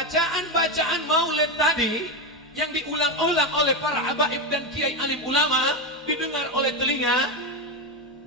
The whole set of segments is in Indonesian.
bacaan-bacaan maulid tadi yang diulang-ulang oleh para habaib dan kiai alim ulama didengar oleh telinga,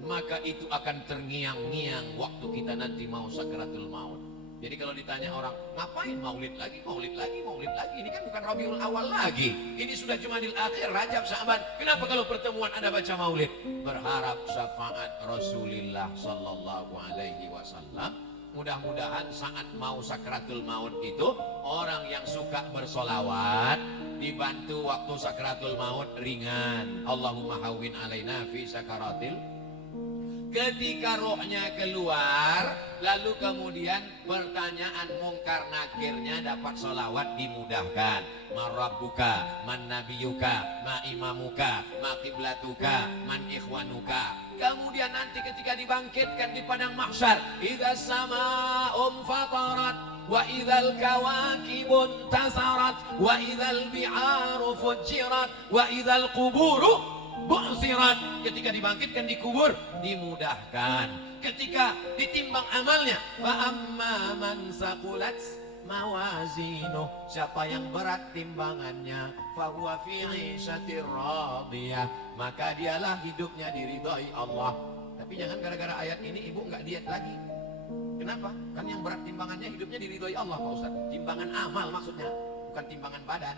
maka itu akan terngiang-ngiang waktu kita nanti mau sakaratul maut. Jadi kalau ditanya orang, ngapain maulid lagi, maulid lagi, maulid lagi? Ini kan bukan Rabiul Awal lagi. Ini sudah Jumadil Akhir, Rajab, Sya'ban. Kenapa kalau pertemuan Anda baca maulid? Berharap syafaat Rasulullah sallallahu alaihi wasallam. Mudah-mudahan saat mau sakaratul maut itu, orang yang suka bersolawat dibantu waktu sakaratul maut ringan. Allahumma hawwin alaina fi sakaratil. Ketika rohnya keluar, lalu kemudian pertanyaan mungkar nakirnya dapat solawat dimudahkan. Man rabbuka, man nabiyuka, ma imamuka, ma qiblatuka, man ikhwanuka. Kemudian nanti ketika dibangkitkan di padang mahsyar, idza sama'um fatarat wa idzal kawakibun tasarat wa idzal bi'aru fujirat wa idzal quburu bu'sirat. Ketika dibangkitkan di kubur dimudahkan. Ketika ditimbang amalnya, fa amma man saqulat mawazinu, siapa yang berat timbangannya, fa huwa fi 'ishatir radiyah, maka dialah hidupnya diridhai Allah. Tapi jangan gara-gara ayat ini ibu nggak diet lagi. Kenapa? Kan yang berat timbangannya hidupnya diridhai Allah Pak Ustaz. Timbangan amal maksudnya, bukan timbangan badan.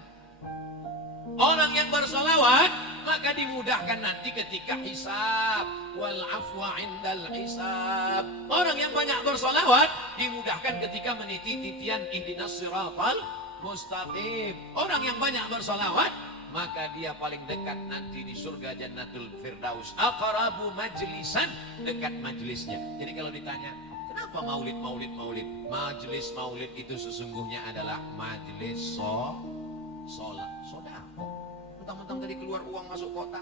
Orang yang bersolawat maka dimudahkan nanti ketika hisab, wal afwa indal hisab. Orang yang banyak bersolawat dimudahkan ketika meniti titian ihdinas siratal mustaqim. Orang yang banyak bersolawat maka dia paling dekat nanti di surga Jannatul Firdaus. Aqrabu majlisan, dekat majlisnya. Jadi kalau ditanya, kenapa maulid? Majlis maulid itu sesungguhnya adalah majlis sholat, sodako. Mentang-mentang tadi keluar uang masuk kota,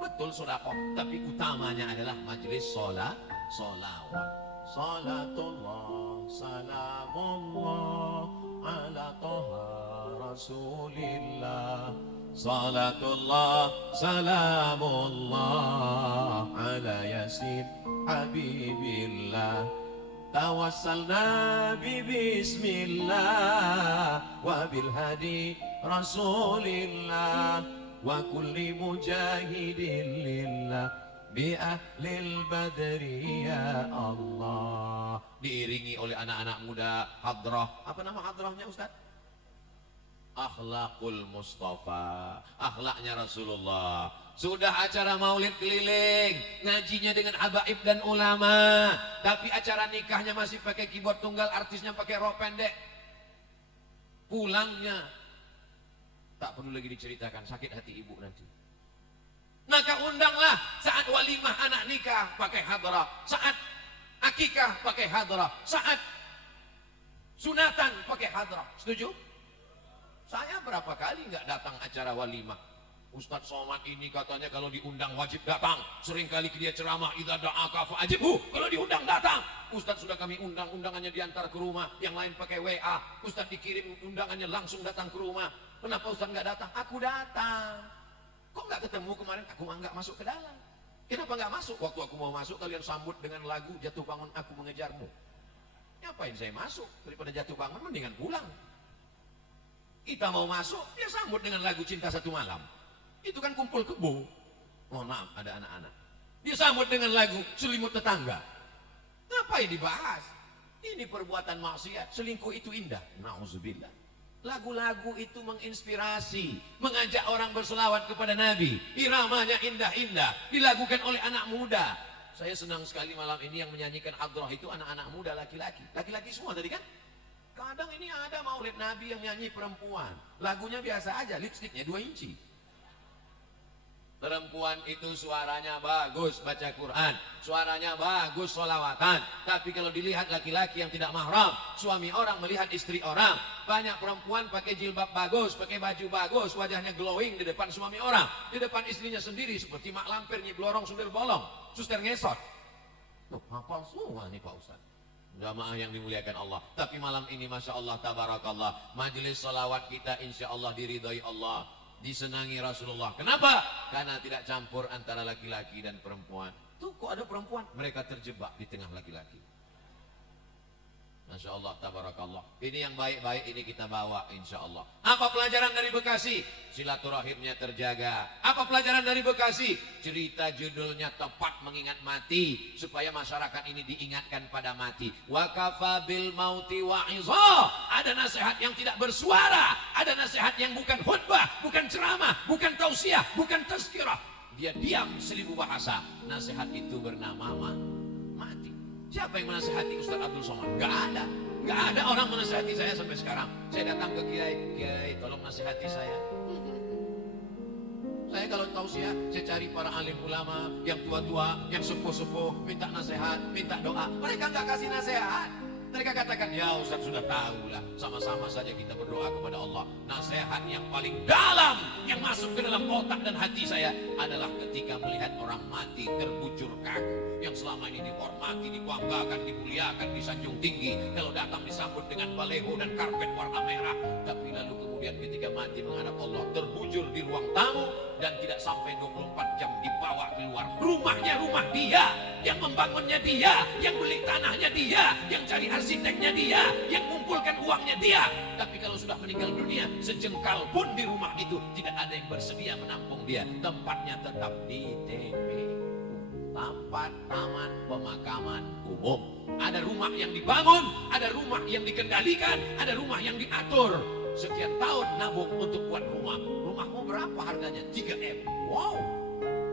betul sodako, tapi utamanya adalah majlis solawat. Salatullah, salamullah ala toha rasulillah. Salatullah, salamullah ala yasin habibillah. Tawassalna bi bismillah wa bil hadi rasulillah wa kulli mujahidin lillah bi ahlil badri ya Allah. Diiringi oleh anak-anak muda hadrah. Apa nama hadrahnya Ustaz? Akhlakul Mustafa, akhlaknya Rasulullah. Sudah acara maulid keliling, ngajinya dengan habaib dan ulama, tapi acara nikahnya masih pakai keyboard tunggal, artisnya pakai rok pendek. Pulangnya tak perlu lagi diceritakan, sakit hati ibu nanti. Maka undanglah saat walimah anak nikah pakai hadrah, saat akikah pakai hadrah, saat sunatan pakai hadrah. Setuju? Saya berapa kali nggak datang acara walimah. Ustadz Somad ini katanya kalau diundang wajib datang. Seringkali dia ceramah, idza da'aka fa'ajibhu. Kalau diundang datang. Ustadz sudah kami undang, undangannya diantar ke rumah. Yang lain pakai WA. Ustadz dikirim undangannya langsung datang ke rumah. Kenapa Ustadz nggak datang? Aku datang. Kok nggak ketemu kemarin? Aku nggak masuk ke dalam. Kenapa nggak masuk? Waktu aku mau masuk kalian sambut dengan lagu Jatuh Bangun Aku Mengejarmu. Ngapain saya masuk? Daripada jatuh bangun mendingan pulang. Kita mau masuk, dia sambut dengan lagu Cinta Satu Malam. Itu kan kumpul kebo. Mohon maaf, ada anak-anak. Dia sambut dengan lagu Selimut Tetangga. Ngapain dibahas? Ini perbuatan maksiat. Selingkuh itu indah. Nauzubillah. Lagu-lagu itu menginspirasi, mengajak orang berselawat kepada Nabi. Iramanya indah-indah, dilakukan oleh anak muda. Saya senang sekali malam ini yang menyanyikan hadrah itu anak-anak muda laki-laki. Laki-laki semua tadi kan? Kadang ini ada maulid Nabi yang nyanyi perempuan. Lagunya biasa aja, lipstiknya 2 inci. Perempuan itu suaranya bagus baca Quran, suaranya bagus sholawatan. Tapi kalau dilihat laki-laki yang tidak mahram, suami orang melihat istri orang. Banyak perempuan pakai jilbab bagus, pakai baju bagus, wajahnya glowing di depan suami orang. Di depan istrinya sendiri seperti mak lampir, nyiblorong sundel bolong, suster ngesot. Tuh, hafal semua nih Pak Ustaz. Jamaah yang dimuliakan Allah. Tapi malam ini Masya Allah Tabarakallah, majelis salawat kita insya Allah diridhai Allah, disenangi Rasulullah. Kenapa? Karena tidak campur antara laki-laki dan perempuan. Tuh kok ada perempuan, mereka terjebak di tengah laki-laki. Masya Allah, tabarakallah. Ini yang baik-baik ini kita bawa insya Allah. Apa pelajaran dari Bekasi? Silaturahimnya terjaga. Apa pelajaran dari Bekasi? Cerita judulnya tepat mengingat mati, supaya masyarakat ini diingatkan pada mati. Wa kafa bil mauti wa'izah. Ada nasihat yang tidak bersuara, ada nasihat yang bukan khutbah, bukan ceramah, bukan tausiah, bukan tazkirah. Dia diam 1000 bahasa. Nasihat itu bernama mati. Siapa yang menasihati Ustaz Abdul Somad? Gak ada. Gak ada orang menasihati saya sampai sekarang. Saya datang ke Kiai, tolong nasihati saya. Saya kalau tausiah, saya cari para alim ulama yang tua-tua, yang sepuh-sepuh, minta nasihat, minta doa. Mereka gak kasih nasihat. Mereka katakan, ya Ustaz sudah tahu lah, sama-sama saja kita berdoa kepada Allah. Nasihat yang paling dalam, yang masuk ke dalam otak dan hati saya adalah ketika melihat orang mati terbujur kaku, yang selama ini dihormati, dibanggakan, dimuliakan, disanjung tinggi. Kalau datang disambut dengan baleho dan karpet warna merah, tapi lalu kemudian ketika mati menghadap Allah terbujur di ruang tamu dan tidak sampai 24 jam dibawa keluar. Rumahnya rumah dia, yang membangunnya dia, yang beli tanahnya dia, yang cari arsiteknya dia, yang mengumpulkan uangnya dia. Tapi kalau sudah meninggal dunia, sejengkal pun di rumah itu tidak ada yang bersedia menampung dia. Tempatnya tetap di TPU, tempat taman pemakaman umum. Ada rumah yang dibangun, ada rumah yang dikendalikan, ada rumah yang diatur. Sekian tahun nabung untuk buat rumah. Rumahmu berapa harganya? 3M. Wow,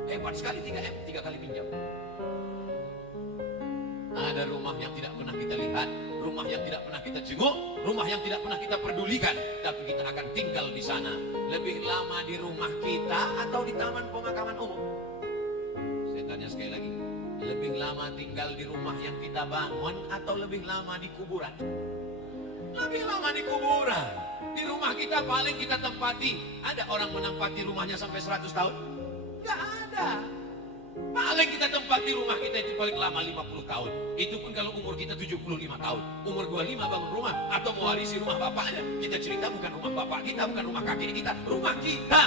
hebat sekali 3M, 3 kali pinjam. Ada rumah yang tidak pernah kita lihat, rumah yang tidak pernah kita jenguk, rumah yang tidak pernah kita pedulikan, tapi kita akan tinggal di sana. Lebih lama di rumah kita atau di taman pemakaman umum? Saya tanya sekali lagi, lebih lama tinggal di rumah yang kita bangun atau lebih lama di kuburan? Lebih lama di kuburan. Di rumah kita paling kita tempati. Ada orang menempati rumahnya sampai 100 tahun? Nggak ada. Paling kita tempati rumah kita itu paling lama 50 tahun. Itu pun kalau umur kita 75 tahun. Umur 25 bangun rumah atau mewarisi rumah bapaknya. Kita cerita bukan rumah bapak kita, bukan rumah kakek kita. Rumah kita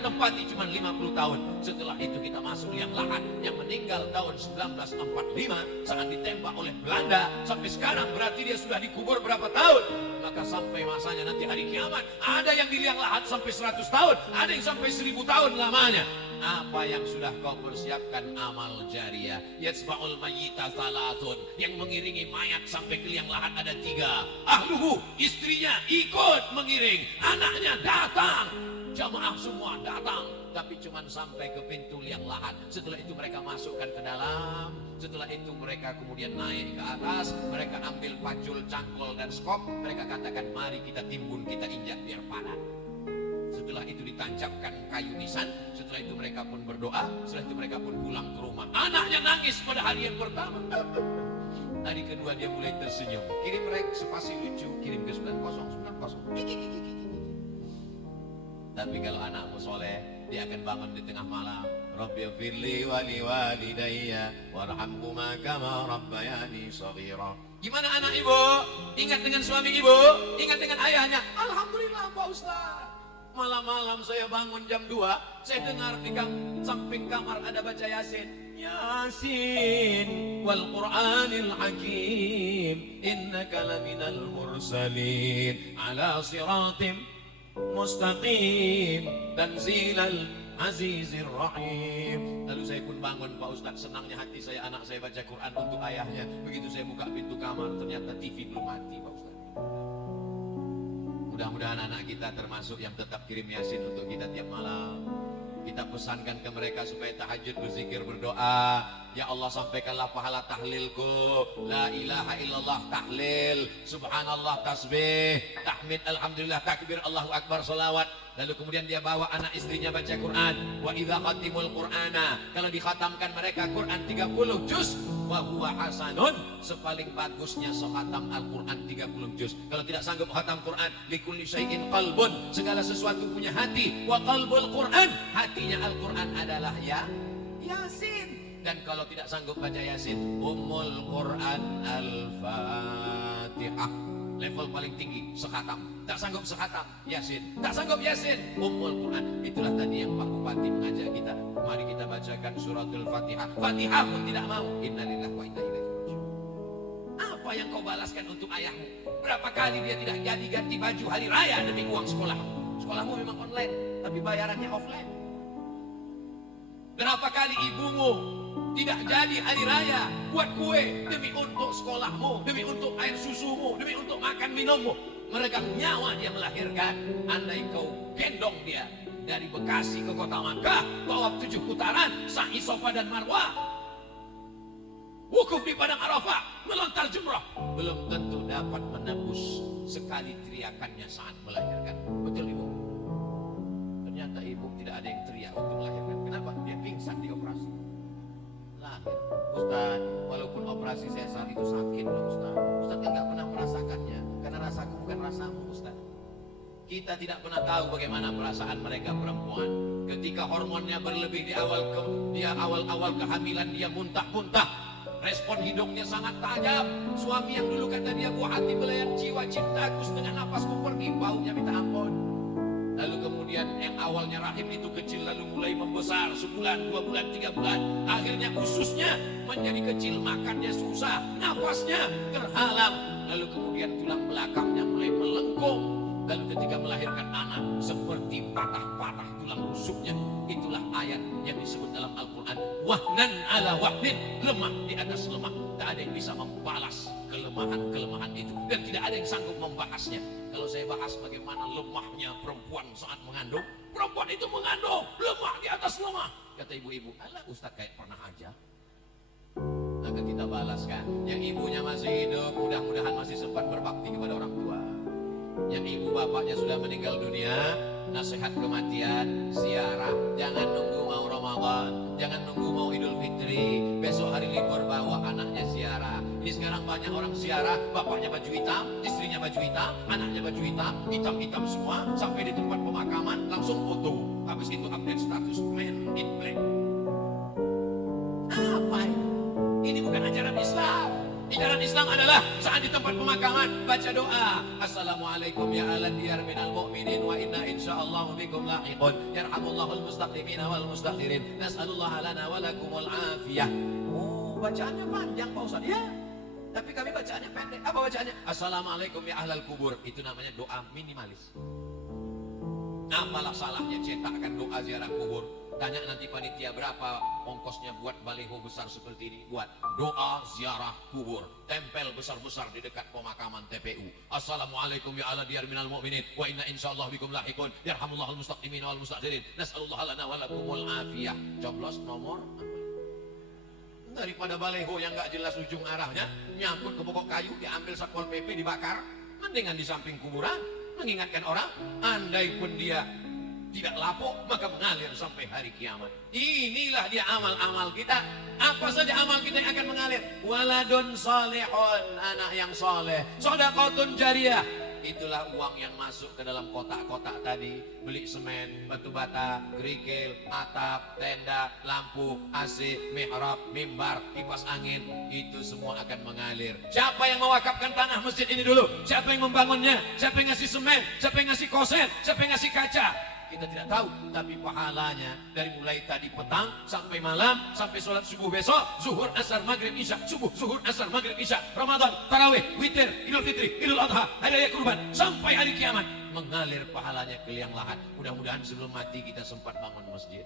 tempati cuma 50 tahun. Setelah itu kita masuk liang lahat yang meninggal tahun 1945 saat ditembak oleh Belanda. Sampai sekarang berarti dia sudah dikubur berapa tahun? Maka sampai masanya nanti hari kiamat, ada yang di liang lahat sampai 100 tahun, ada yang sampai 1000 tahun lamanya. Apa yang sudah kau persiapkan amal jariah? Yatsba'ul mayyita salatun, yang mengiringi mayat sampai ke liang lahat ada 3. Ahluhu, istrinya ikut mengiring, anaknya datang, jamaah semua datang, tapi cuma sampai ke pintu liang lahat. Setelah itu mereka masukkan ke dalam. Setelah itu mereka kemudian naik ke atas. Mereka ambil pacul, cangkul dan skop. Mereka katakan mari kita timbun, kita injak biar padat. Setelah itu ditancapkan kayu nisan. Setelah itu mereka pun berdoa. Setelah itu mereka pun pulang ke rumah. Anaknya nangis pada hari yang pertama. Hari kedua dia mulai tersenyum. Kirim rek spasi lucu, kirim ke 9090. Tapi kalau anakmu soleh, dia akan bangun di tengah malam. Rabbi firli wali walidayya warhamhuma kama rabbayani shaghira. Gimana anak ibu? Ingat dengan suami ibu? Ingat dengan ayahnya? Alhamdulillah Pak Ustaz. Malam-malam saya bangun jam 2, saya dengar di samping kamar ada baca Yasin. Yasin wal Qur'anil Hakim innaka laminal mursalin ala siratim mustaqim tanzilal azizir rahim. Lalu saya pun bangun Pak Ustaz, senangnya hati saya, anak saya baca Quran untuk ayahnya. Begitu saya buka pintu kamar, ternyata TV belum mati Pak Ustaz. Mudah-mudahan anak kita termasuk yang tetap kirim Yasin untuk kita tiap malam. Kita pesankan ke mereka supaya tahajud berzikir berdoa. Ya Allah, sampaikanlah pahala tahlilku. La ilaha illallah tahlil, subhanallah tasbih, tahmid alhamdulillah takbir Allahu akbar salawat. Lalu kemudian dia bawa anak istrinya baca Quran. Wa idza khatimul qur'ana, kalau dikhatamkan mereka Quran 30 juz, wa huwa hasanun, sepaling bagusnya sekhatam Al-Quran 30 juz. Kalau tidak sanggup khatam Quran, likulli syai'in qalbun, segala sesuatu punya hati. Wa qalbul Quran, hatinya Al-Quran adalah Yasin. Dan kalau tidak sanggup baca Yasin, Ummul Quran Al-Fatihah, level paling tinggi sekhatam. Tak sanggup sekhatam Yasin, tak sanggup Yasin, Ummul Quran. Itulah tadi yang Pak Bupati mengajak kita, mari kita bacakan suratul Fatihah. Fatihah pun tidak mau. Innalillahi wa inna ilaihi raji'un. Apa yang kau balaskan untuk ayahmu? Berapa kali dia tidak jadi ganti baju hari raya demi uang sekolahmu? Sekolahmu memang online, tapi bayarannya offline. Berapa kali ibumu tidak jadi hari raya buat kue demi untuk sekolahmu, demi untuk air susumu, demi untuk makan minummu? Meregang nyawa dia melahirkan. Andai kau gendong dia dari Bekasi ke kota Makkah, tawaf 7 putaran, sa'i Safa dan Marwah, wukuf di padang Arafah, melontar jumrah, belum tentu dapat menembus sekali teriakannya saat melahirkan. Betul ibu? Ternyata ibu tidak ada yang teriak untuk melahirkan. Kenapa? Dia pingsan di operasi. Lahir. Ustaz, walaupun operasi sesar itu sakit loh Ustaz. Ustaz kan gak pernah merasakannya, karena rasaku bukan rasamu Ustaz. Kita tidak pernah tahu bagaimana perasaan mereka perempuan. Ketika hormonnya berlebih di awal kehamilan, dia muntah-muntah. Respon hidungnya sangat tajam. Suami yang dulu kata dia buah hati belayan jiwa cintaku, setengah napasku pergi, baunya minta ampun. Lalu kemudian yang awalnya rahim itu kecil, lalu mulai membesar, sebulan, 2 bulan, 3 bulan. Akhirnya ususnya menjadi kecil, makannya susah, nafasnya terhalang. Lalu kemudian tulang belakangnya mulai melengkung. Lalu ketika melahirkan anak, seperti patah-patah tulang rusuknya. Itulah ayat yang disebut dalam Al-Quran, wahnan ala wahnin, lemah di atas lemah. Tak ada yang bisa membalas kelemahan-kelemahan itu, dan tidak ada yang sanggup membahasnya. Kalau saya bahas bagaimana lemahnya perempuan saat mengandung, perempuan itu mengandung lemah di atas lemah. Kata ibu-ibu, alah Ustaz kayak pernah aja. Maka kita balaskan. Yang ibunya masih hidup, mudah-mudahan masih sempat berbakti kepada orang tua. Yang ibu bapaknya sudah meninggal dunia, nasihat kematian, ziarah. Jangan nunggu mau Ramadan, jangan nunggu mau Idul Fitri, besok hari libur bawa anaknya ziarah. Ini sekarang banyak orang ziarah, bapaknya baju hitam, istrinya baju hitam, anaknya baju hitam, hitam-hitam semua, sampai di tempat pemakaman langsung foto. Habis itu update status man in black. Apa ini? Ini bukan ajaran Islam. Ajaran Islam adalah saat di tempat pemakaman baca doa, assalamualaikum ya ala diyar minal mu'minin wa inna insyaallah bikum lahiqun yarhamullahul mustaqdimin wal mustakhirin nas'alullah lana wa lakumul afiyah. Oh, bacaannya panjang Pak Ustaz. Ya, tapi kami bacaannya pendek. Apa bacaannya? Assalamualaikum ya ahlal kubur. Itu namanya doa minimalis. Apalah salahnya cetakkan doa ziarah kubur? Tanya nanti panitia berapa ongkosnya buat baliho besar seperti ini, buat doa ziarah kubur, tempel besar-besar di dekat pemakaman TPU. Assalamualaikum ya ala diyar minal mu'minin wa inna insyaallah bikum lahiqun yarhamullahul mustaqimin wal mustakhirin nas'alullah lana wa lakumul afiyah. Coblos nomor. Daripada baliho yang gak jelas ujung arahnya, nyangkut ke pokok kayu, diambil Satpol PP dibakar, mendingan di samping kuburan, mengingatkan orang. Andai pun dia tidak lapuk, maka mengalir sampai hari kiamat. Inilah dia amal-amal kita. Apa saja amal kita yang akan mengalir. Waladun salihun, anak yang soleh. Shadaqatun jariyah, itulah uang yang masuk ke dalam kotak-kotak tadi. Beli semen, batu bata, kerikil, atap, tenda, lampu, AC, mihrab, mimbar, kipas angin. Itu semua akan mengalir. Siapa yang mewakafkan tanah masjid ini dulu? Siapa yang membangunnya? Siapa yang ngasih semen? Siapa yang ngasih kosen? Siapa yang ngasih kaca? Kita tidak tahu, tapi pahalanya dari mulai tadi petang sampai malam, sampai sholat subuh besok, zuhur, asar, maghrib, isya, subuh, zuhur, asar, maghrib, isya, Ramadan, tarawih, witir, Idul Fitri, Idul Adha, hari raya kurban, sampai hari kiamat, mengalir pahalanya ke liang lahat. Mudah-mudahan sebelum mati kita sempat bangun masjid.